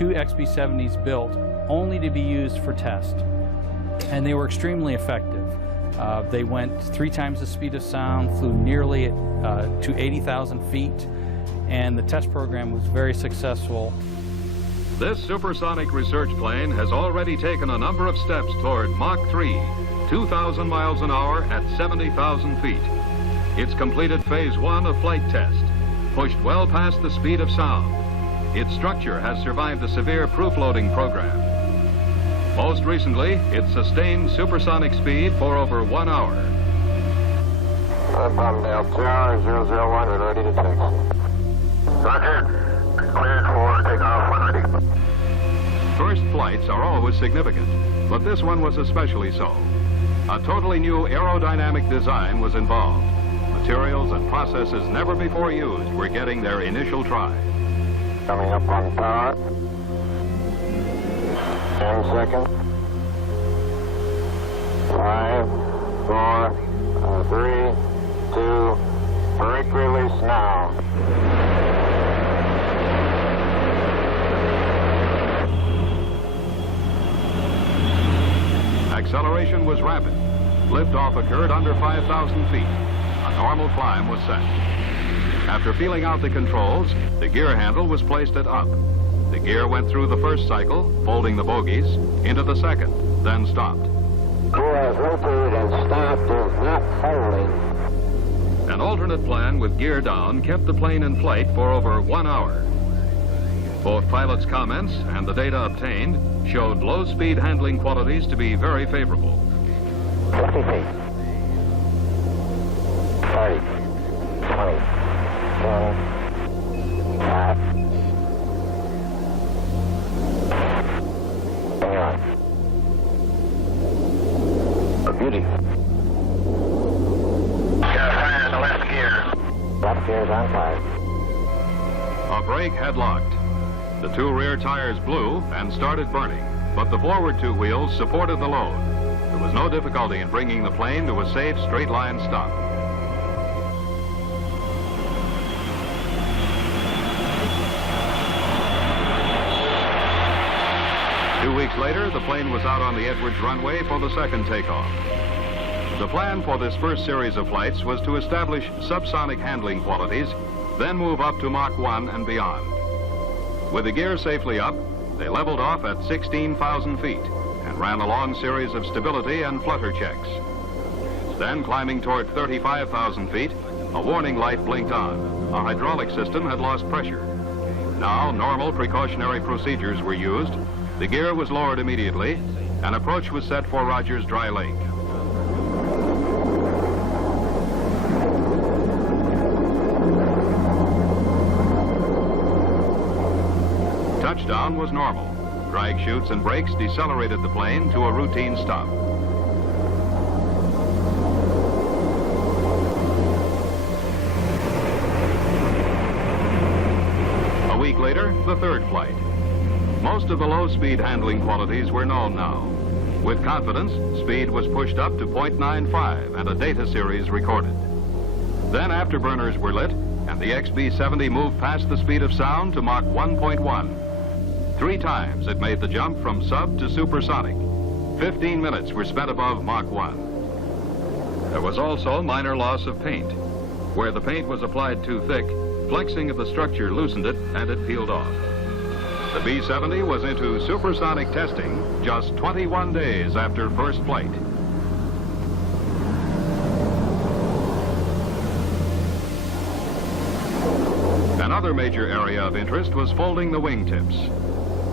2 XB-70s built only to be used for test. And they were extremely effective. They went 3 times the speed of sound, flew nearly to 80,000 feet, and the test program was very successful. This supersonic research plane has already taken a number of steps toward Mach 3, 2,000 miles an hour at 70,000 feet. It's completed phase 1 of flight test, pushed well past the speed of sound. Its structure has survived the severe proof-loading program. Most recently, it sustained supersonic speed for over 1 hour. Palmdale Tower 001, we're ready to taxi. Roger. Cleared for takeoff when ready. First flights are always significant, but this one was especially so. A totally new aerodynamic design was involved. Materials and processes never before used were getting their initial try. Coming up on power. 10 seconds. 5, 4, 3, 2, brake release now. Acceleration was rapid. Liftoff occurred under 5,000 feet. A normal climb was set. After feeling out the controls, the gear handle was placed at up. The gear went through the first cycle, folding the bogies, into the second, then stopped. Gear has rotated and stopped, is not folding. An alternate plan with gear down kept the plane in flight for over 1 hour. Both pilots' comments and the data obtained showed low-speed handling qualities to be very favorable. 50 feet. 30, 20, 5. Hang on. A beauty. Got fire in the left gear. Left gear is on fire. A brake had locked. The 2 rear tires blew and started burning, but the forward 2 wheels supported the load. There was no difficulty in bringing the plane to a safe straight-line stop. Two weeks later, the plane was out on the Edwards runway for the second takeoff. The plan for this first series of flights was to establish subsonic handling qualities, then move up to Mach 1 and beyond. With the gear safely up, they leveled off at 16,000 feet and ran a long series of stability and flutter checks. Then, climbing toward 35,000 feet, a warning light blinked on. A hydraulic system had lost pressure. Now, normal precautionary procedures were used. The gear was lowered immediately. An approach was set for Rogers Dry Lake. Touchdown was normal. Drag chutes and brakes decelerated the plane to a routine stop. A week later, the third flight. Most of the low-speed handling qualities were known now. With confidence, speed was pushed up to 0.95 and a data series recorded. Then afterburners were lit, and the XB-70 moved past the speed of sound to Mach 1.1. 3 times it made the jump from sub to supersonic. 15 minutes were spent above Mach 1. There was also minor loss of paint. Where the paint was applied too thick, flexing of the structure loosened it and it peeled off. The B-70 was into supersonic testing just 21 days after first flight. Another major area of interest was folding the wingtips.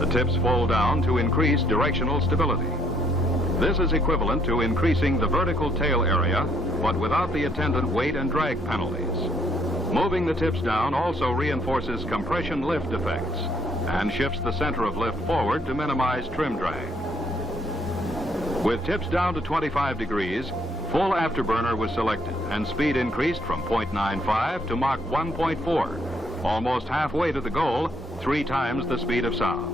The tips fold down to increase directional stability. This is equivalent to increasing the vertical tail area, but without the attendant weight and drag penalties. Moving the tips down also reinforces compression lift effects and shifts the center of lift forward to minimize trim drag. With tips down to 25 degrees, full afterburner was selected and speed increased from 0.95 to Mach 1.4, almost halfway to the goal, 3 times the speed of sound.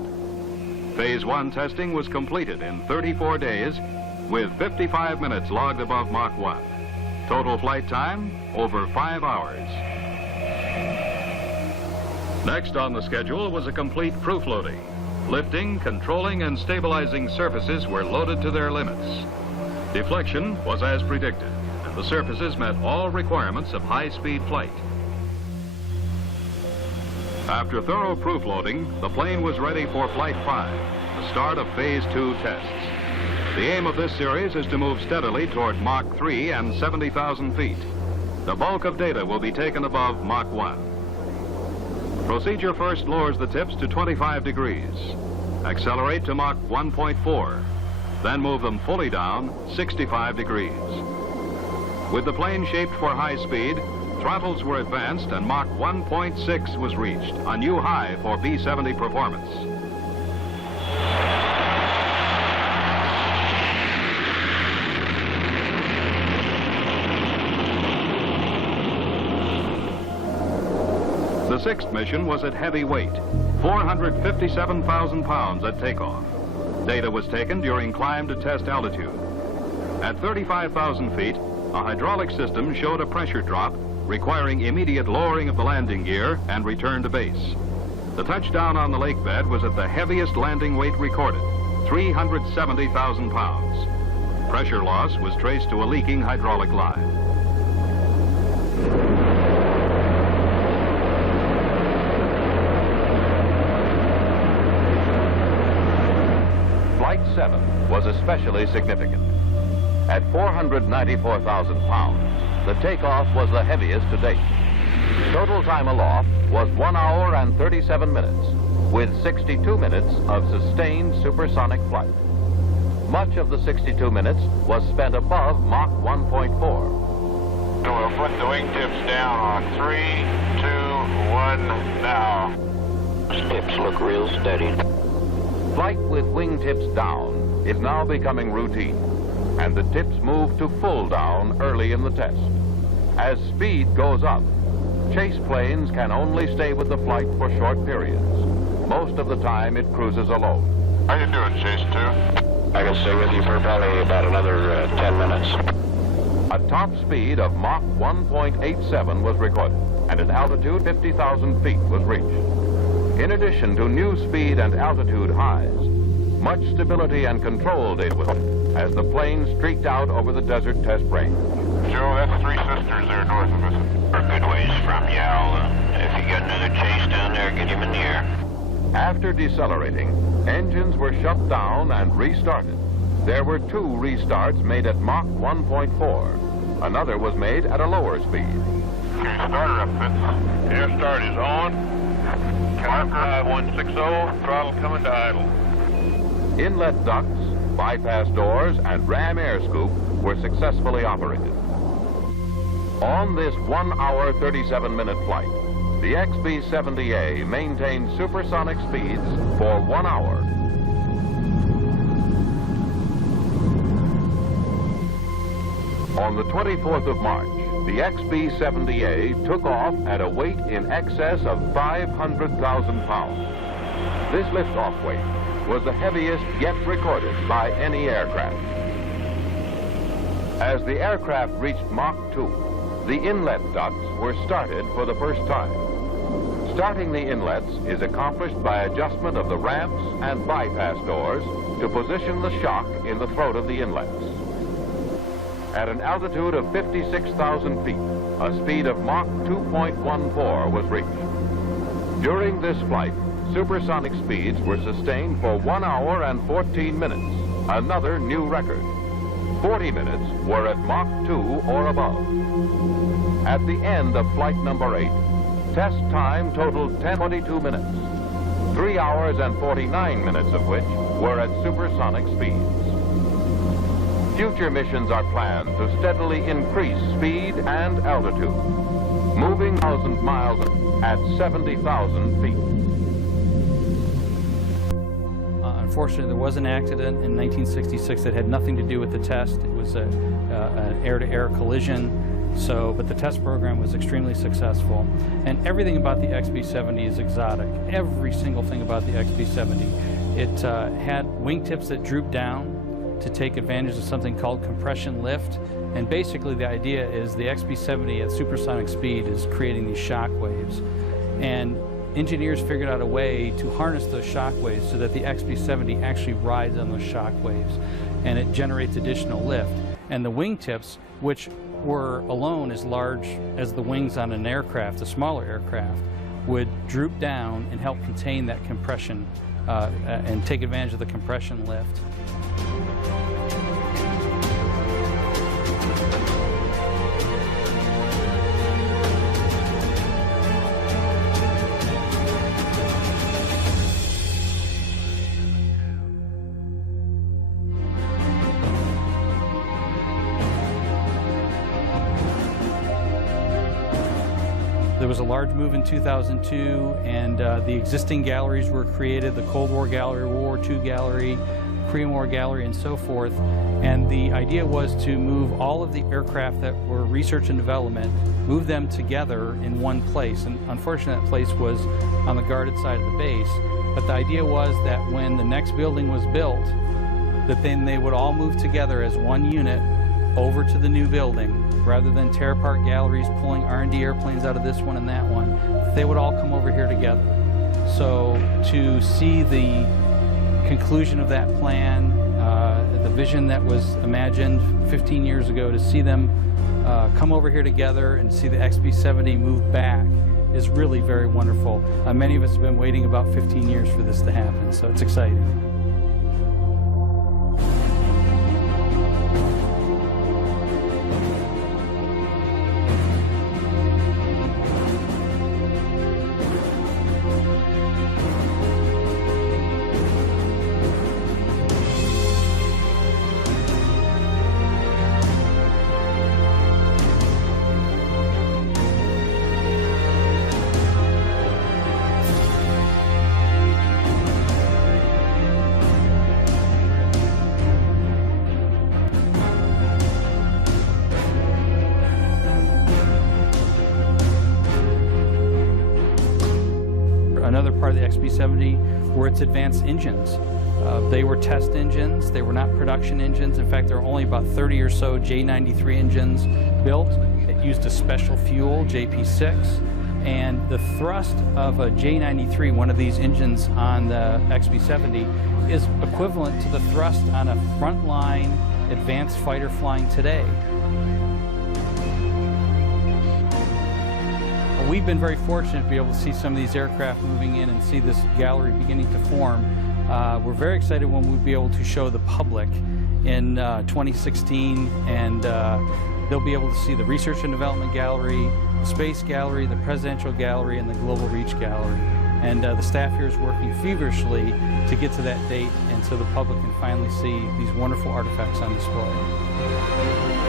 Phase 1 testing was completed in 34 days with 55 minutes logged above Mach 1. Total flight time, over 5 hours. Next on the schedule was a complete proof loading. Lifting, controlling, and stabilizing surfaces were loaded to their limits. Deflection was as predicted, and the surfaces met all requirements of high-speed flight. After thorough proof loading, the plane was ready for Flight 5, the start of Phase 2 tests. The aim of this series is to move steadily toward Mach 3 and 70,000 feet. The bulk of data will be taken above Mach 1. Procedure first lowers the tips to 25 degrees. Accelerate to Mach 1.4. Then move them fully down 65 degrees. With the plane shaped for high speed, throttles were advanced and Mach 1.6 was reached, a new high for B-70 performance. The sixth mission was at heavy weight, 457,000 pounds at takeoff. Data was taken during climb to test altitude. At 35,000 feet, a hydraulic system showed a pressure drop, requiring immediate lowering of the landing gear and return to base. The touchdown on the lake bed was at the heaviest landing weight recorded, 370,000 pounds. Pressure loss was traced to a leaking hydraulic line. Flight 7 was especially significant. At 494,000 pounds, the takeoff was the heaviest to date. Total time aloft was 1 hour and 37 minutes, with 62 minutes of sustained supersonic flight. Much of the 62 minutes was spent above Mach 1.4. So we'll put the wingtips down on 3, 2, 1, now. Tips look real steady. Flight with wingtips down is now becoming routine, and the tips move to full down early in the test. As speed goes up, chase planes can only stay with the flight for short periods. Most of the time it cruises alone. How you doing, Chase 2? I can stay with you for probably about another 10 minutes. A top speed of Mach 1.87 was recorded, and an altitude 50,000 feet was reached. In addition to new speed and altitude highs, much stability and control data was as the plane streaked out over the desert test range. Joe, that's Three Sisters there north of us. We're a good ways from you. If you got another chase down there, get him in the air. After decelerating, engines were shut down and restarted. There were 2 restarts made at Mach 1.4. Another was made at a lower speed. Your starter up, Fitz. Air start is on. Marker 160, throttle coming to idle. Inlet ducts, bypass doors, and ram air scoop were successfully operated. On this 1 hour, 37-minute flight, the XB-70A maintained supersonic speeds for 1 hour. On the 24th of March, the XB-70A took off at a weight in excess of 500,000 pounds. This liftoff weight was the heaviest yet recorded by any aircraft. As the aircraft reached Mach 2, the inlet ducts were started for the first time. Starting the inlets is accomplished by adjustment of the ramps and bypass doors to position the shock in the throat of the inlets. At an altitude of 56,000 feet, a speed of Mach 2.14 was reached. During this flight, supersonic speeds were sustained for 1 hour and 14 minutes, another new record. 40 minutes were at Mach 2 or above. At the end of flight number 8, test time totaled 10:22 minutes, 3 hours and 49 minutes of which were at supersonic speeds. Future missions are planned to steadily increase speed and altitude, moving 1,000 miles at 70,000 feet. Unfortunately, there was an accident in 1966 that had nothing to do with the test. It was an air-to-air collision. But the test program was extremely successful, and everything about the XB-70 is exotic. Every single thing about the XB-70. It had wingtips that drooped down to take advantage of something called compression lift, and basically the idea is the XB-70 at supersonic speed is creating these shock waves, and engineers figured out a way to harness those shock waves so that the XB-70 actually rides on those shock waves, and it generates additional lift. And the wingtips, which were alone as large as the wings on an aircraft, a smaller aircraft, would droop down and help contain that compression and take advantage of the compression lift. There was a large move in 2002, and the existing galleries were created, the Cold War Gallery, World War II Gallery, Korean War Gallery, and so forth. And the idea was to move all of the aircraft that were research and development, move them together in one place. And unfortunately, that place was on the guarded side of the base. But the idea was that when the next building was built, that then they would all move together as one unit over to the new building, rather than tear apart galleries, pulling R&D airplanes out of this one and that one. They would all come over here together. So to see the conclusion of that plan, the vision that was imagined 15 years ago, to see them come over here together and see the XB-70 move back is really very wonderful. Many of us have been waiting about 15 years for this to happen, so it's exciting. Another part of the XB-70 were its advanced engines. They were test engines, they were not production engines. In fact, there were only about 30 or so J93 engines built. It used a special fuel, JP6, and the thrust of a J93, one of these engines on the XB-70, is equivalent to the thrust on a frontline advanced fighter flying today. We've been very fortunate to be able to see some of these aircraft moving in and see this gallery beginning to form. We're very excited when we'll be able to show the public in 2016, and they'll be able to see the Research and Development Gallery, the Space Gallery, the Presidential Gallery, and the Global Reach Gallery. And the staff here is working feverishly to get to that date, and so the public can finally see these wonderful artifacts on display.